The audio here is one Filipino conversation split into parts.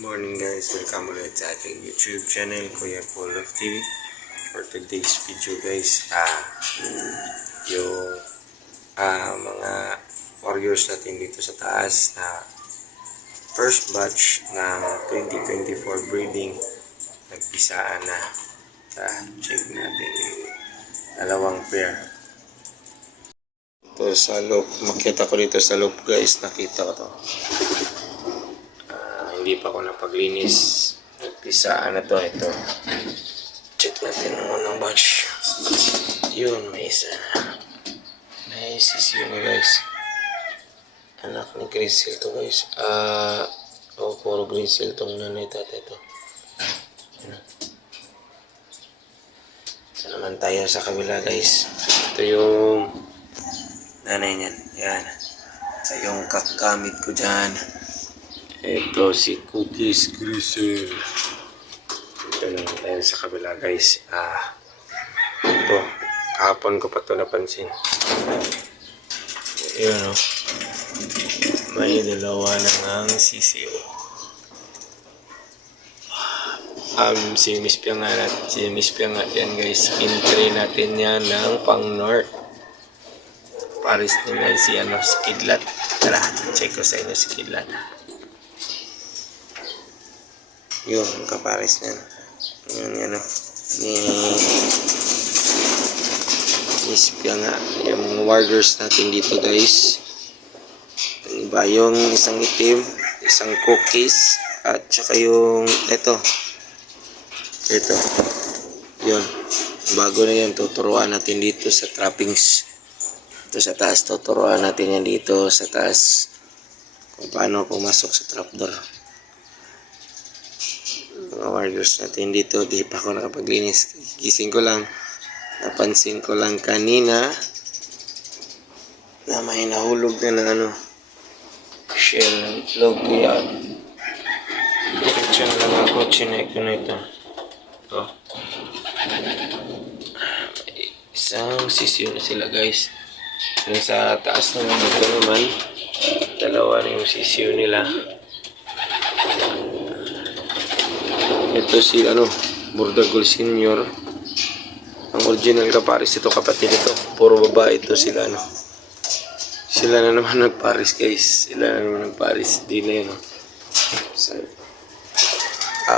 Good morning guys, welcome ulit sa ating YouTube channel, Kuya Paul of TV. For today's video guys, yung mga warriors natin dito sa taas na first batch ng 2024 breeding, nagpisaan na. Check natin yung dalawang pair. Ito sa loop, makita ko dito sa loop guys, nakita ko to. Hindi pa ako napaglinis. Nagpisaan na to. Ito. Check natin ang unang batch. Yun, may isa. Nice. Yun guys. Anak ni Grizzle to guys. Puro Grizzle tong nanay tatay to. Ito naman tayo sa kabila guys. Ito yung nanay niyan. Yan. Ito yung kakamit ko dyan. Ito si Cookies Grizzle. Ito naman tayo sa kabila guys. Ito. Kahapon ko pa ito napansin. Yun o. May dalawa na ngang sisiyo. Si Miss Piangat yan guys. Entry natin yan ng pang north. Paris nila si Kidlat. Tara, check ko sa inyo si Kidlat. Yun, kapares niyan. Yun, ni Mispia nga. Yung warriors natin dito guys. Diba, yung isang itim, isang cookies, at saka yung ito. Yun. Bago na yan, tuturuan natin dito sa trappings. Ito sa taas, tuturuan natin yan dito sa taas. Kung paano pumasok sa trapdoor. Mga warriors natin dito, di pa ako nakapaglinis. Gising ko lang, napansin ko lang kanina na may nahulog na shell ng itlog. Kaya diretso na lang ako, chinek ko na ito. Isang sisiyo na sila guys. Yung sa taas naman dito naman, dalawa na yung sisiyo nila. Ito si Burdagol Senior. Ang original kaparis ito, kapatid ito. Puro babae ito sila Sila na naman nagparis guys. Di na yun So,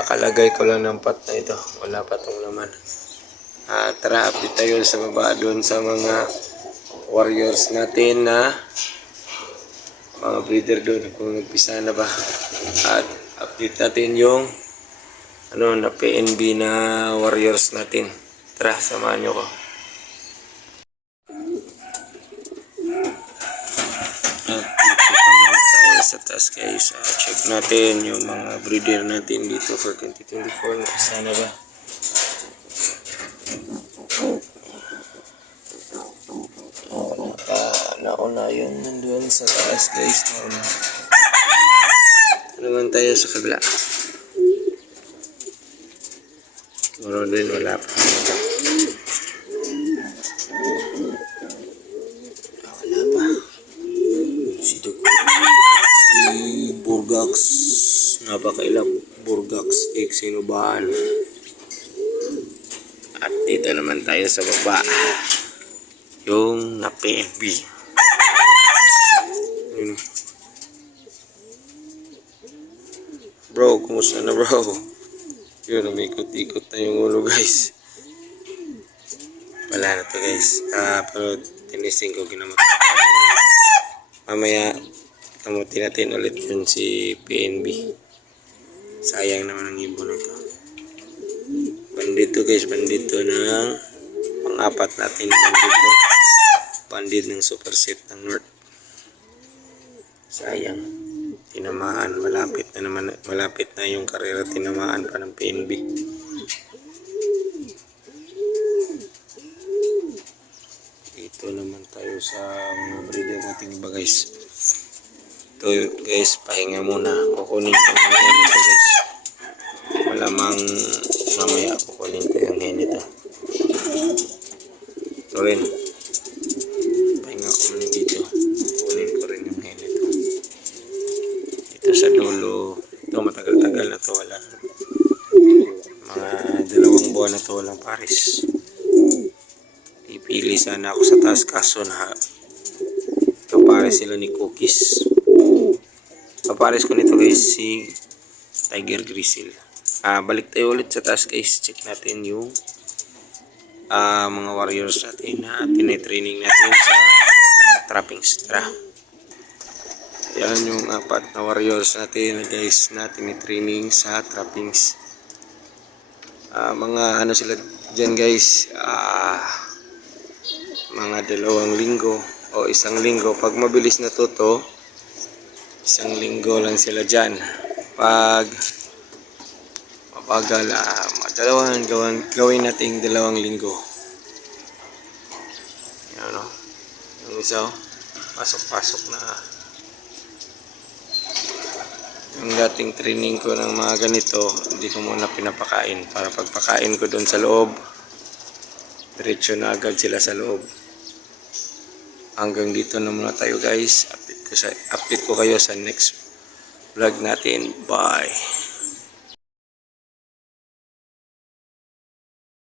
kalagay ko lang ng pot na ito. Wala pa itong laman. Tara, update tayo sa baba doon sa mga warriors natin na mga breeder doon kung nagpisa na ba. At update natin yung na PNB na warriors natin. Tara, samahan nyo ko. At dito naman tayo sa taas guys. Check natin yung mga breeder natin dito for 2024. Sana ba? Nauna yun nandun sa taas guys. Naman tayo sa kabila. Siguro din wala pa. Si Burgax. Napakailang Burgax X Sinubahan. At dito naman tayo sa baba. Yung na PNB. Yun. Bro, kumusta na bro? Yun, umikot-ikot na yung ulo guys. Wala na to guys. Pero tinising ko, ginamot. Mamaya kamutin natin ulit yun si PNB. Sayang naman ang ibon ito. Bandito guys, bandito ng pang-apat natin. Bandit ng super set ng North. Sayang. Tinamaan, malapit na yung karera, tinamaan pa ng PNB. Ito naman tayo sa mga breeder natin iba guys. Ito guys, pahinga muna. Kukunin ko yung hen ito guys. Malamang mamaya kukunin ko yung hen ito. Ito rin. Pahinga ko muna dito. Kukunin ko rin yung hen ito. Ito sa dulo. Ito matagal-tagal na Mga 2 buwan na to walang pares. Ipili sana ako sa taas kaso na kapares sila ni Cookies. Kapares ko nito guys si Tiger Grizzle. Balik tayo ulit sa taas guys. Check natin yung mga warriors natin na tinitraining natin sa trappings. Tara. Yan yung 4 na warriors natin guys na tinitraining sa trappings. Mga ano sila dyan guys, mga 2 linggo o 1 linggo. Pag mabilis natuto, 1 linggo lang sila dyan. Pag mabagal, gawin nating 2 linggo. Yan o. Yung isa pasok-pasok na. Yung dating training ko ng mga ganito, hindi ko muna pinapakain. Para pagpakain ko doon sa loob, diretso na agad sila sa loob. Hanggang dito na muna tayo guys. Update ko kayo sa next vlog natin. Bye!